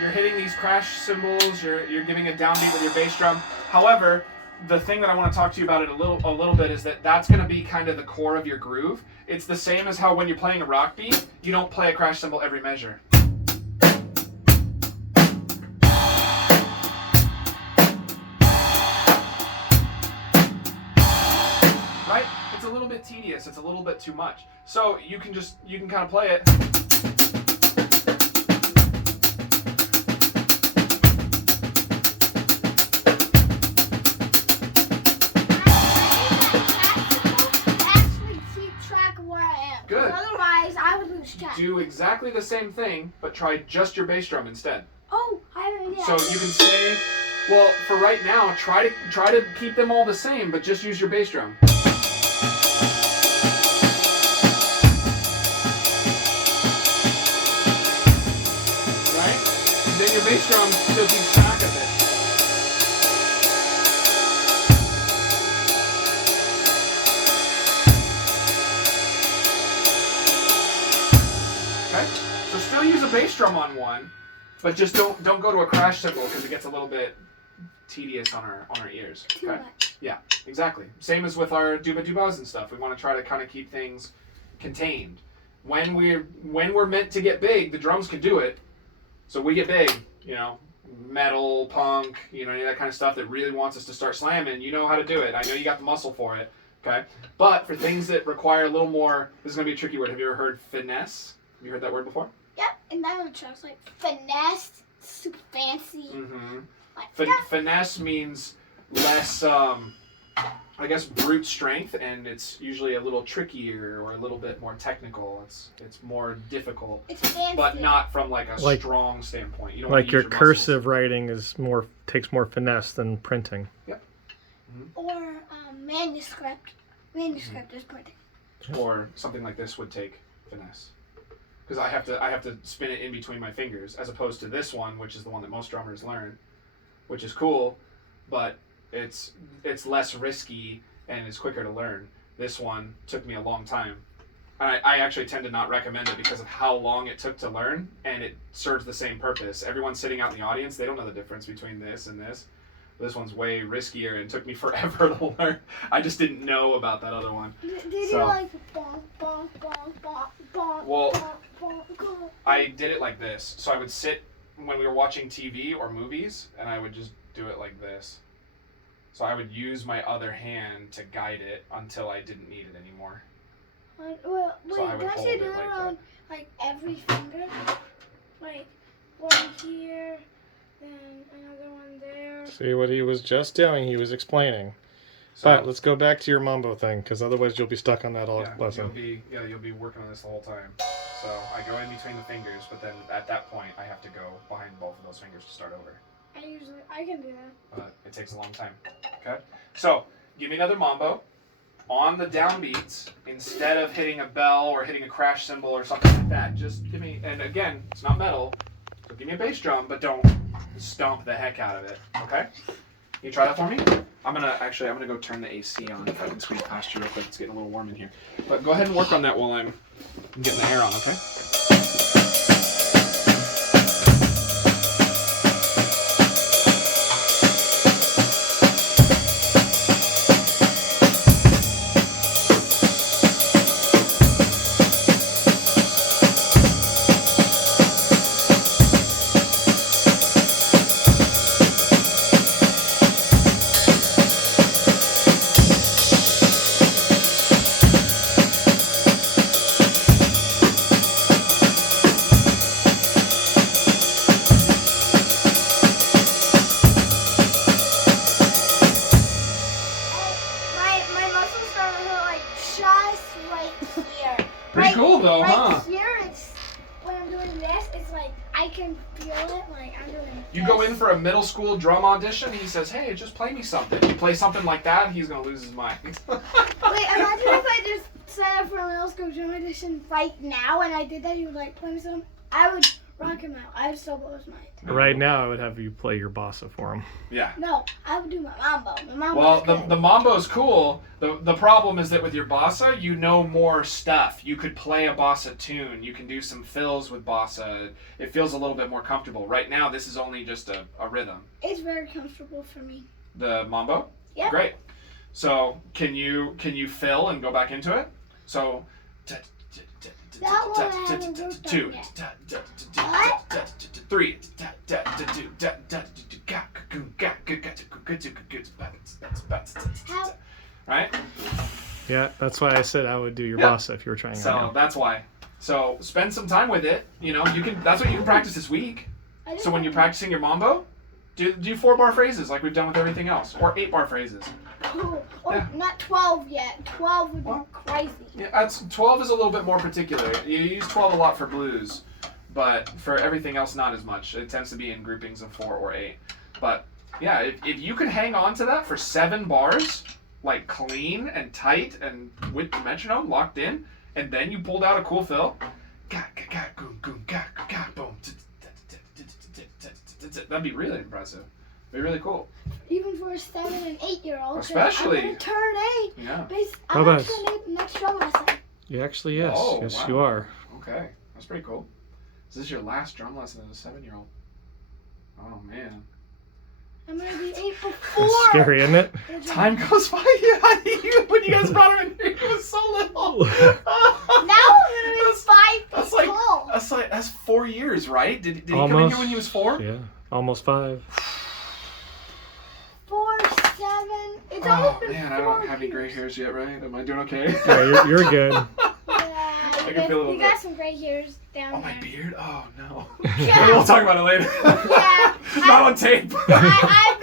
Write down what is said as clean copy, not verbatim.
you're hitting these crash cymbals, you're giving a downbeat with your bass drum. However, the thing that I want to talk to you about it a little bit is that's going to be kind of the core of your groove. It's the same as how when you're playing a rock beat, you don't play a crash cymbal every measure. Right? It's a little bit tedious. It's a little bit too much. So you can kind of play it. Good. Otherwise, I would lose track. Do exactly the same thing, but try just your bass drum instead. Oh, I have an idea. So you can say, well, for right now, try to keep them all the same, but just use your bass drum. Right? Then your bass drum still keeps track of it. So still use a bass drum on one, but just don't go to a crash cymbal because it gets a little bit tedious on our ears. Too much. Yeah, exactly. Same as with our dubas and stuff. We want to try to kind of keep things contained. When we're meant to get big, the drums can do it. So we get big, metal, punk, any of that kind of stuff that really wants us to start slamming. You know how to do it. I know you got the muscle for it. Okay, but for things that require a little more, this is gonna be a tricky word. Have you ever heard finesse? Have you heard that word before? Yep, and that one sounds like finesse, super fancy. Mm-hmm. Like, finesse means less, I guess, brute strength, and it's usually a little trickier or a little bit more technical. It's more difficult, it's fancy. but not from like a strong standpoint. You don't like your cursive muscles. Writing takes more finesse than printing. Yep. Mm-hmm. Or manuscript. Manuscript is printing. Or something like this would take finesse. Because I have to spin it in between my fingers, as opposed to this one, which is the one that most drummers learn, which is cool, but it's less risky and it's quicker to learn. This one took me a long time. I actually tend to not recommend it because of how long it took to learn, and it serves the same purpose. Everyone sitting out in the audience, they don't know the difference between this and this. This one's way riskier and took me forever to learn. I just didn't know about that other one. Did you like bonk, bonk, bonk, bonk, bonk, well, bonk, bonk? I did it like this. So I would sit when we were watching TV or movies, and I would just do it like this. So I would use my other hand to guide it until I didn't need it anymore. Well, wait, So I would don't hold you it do it like on like every finger? Like one here, then another one there. See what he was just doing? He was explaining. So, But let's go back to your mambo thing, because otherwise you'll be stuck on that all lesson. You'll be working on this the whole time. So I go in between the fingers, but then at that point I have to go behind both of those fingers to start over. I can do that. But it takes a long time. Okay? So give me another mambo. On the downbeats, instead of hitting a bell or hitting a crash cymbal or something like that, just give me, and again, it's not metal, so give me a bass drum, but don't stomp the heck out of it, okay? Can you try that for me? I'm gonna go turn the AC on if I can squeeze past you real quick. It's getting a little warm in here. But go ahead and work on that while I'm getting the air on, okay? Pretty cool though, huh? Here, it's when I'm doing this, it's like I can feel it. Like I'm doing. You go in for a middle school drum audition, he says, "Hey, just play me something." You play something like that, he's gonna lose his mind. Wait, imagine if I just set up for a middle school drum audition right now, and I did that. You would like play me something. I would rock him out. I still blows mine. Right now, I would have you play your bossa for him. Yeah. No, I would do my mambo. My mambo. Well, the mambo's cool. The problem is that with your bossa, you know more stuff. You could play a bossa tune. You can do some fills with bossa. It feels a little bit more comfortable. Right now, this is only just a rhythm. It's very comfortable for me. The mambo? Yeah. Great. So can you fill and go back into it? So. That one I haven't worked on 2, yet. 3. How? Right? Yeah, that's why I said I would do your Yeah. bossa if you were trying So right now. that's why. So spend some time with it. You know, you can. That's what you can practice this week. So when you're practicing your mambo, do 4-bar phrases like we've done with everything else, or 8-bar phrases. Cool. Or Yeah. not 12 yet. 12 would Well, be crazy. Yeah, 12 is a little bit more particular. You use 12 a lot for blues, but for everything else, not as much. It tends to be in groupings of 4 or 8. But yeah, if you could hang on to that for 7 bars, like clean and tight and with the metronome locked in, and then you pulled out a cool fill, that'd be really impressive. Be really cool. Even for a 7 and 8-year-old. Especially. I'm gonna turn 8. Yeah. I'm gonna Bubba's. turn 8 next drum lesson. You actually, yes. Oh, yes, wow. you are. Okay, that's pretty cool. Is this your last drum lesson as a 7-year-old? Oh man. I'm gonna be 8 before. It's scary, isn't it? the drum- Time goes by. When you guys brought him in here, he was so little. Now I'm gonna be 5 That's feet like tall. that's 4 years, right? Did he come in Almost. here when he was 4? Yeah, almost 5. 4, 7. It's Oh almost been man, I 4 don't have any gray hairs yet, right? Am I doing okay? Yeah, you're good. Yeah, I can feel a little you got some gray hairs down Oh, my there. beard? Oh no. Yeah. We'll talk about it later. Yeah. Not on tape. I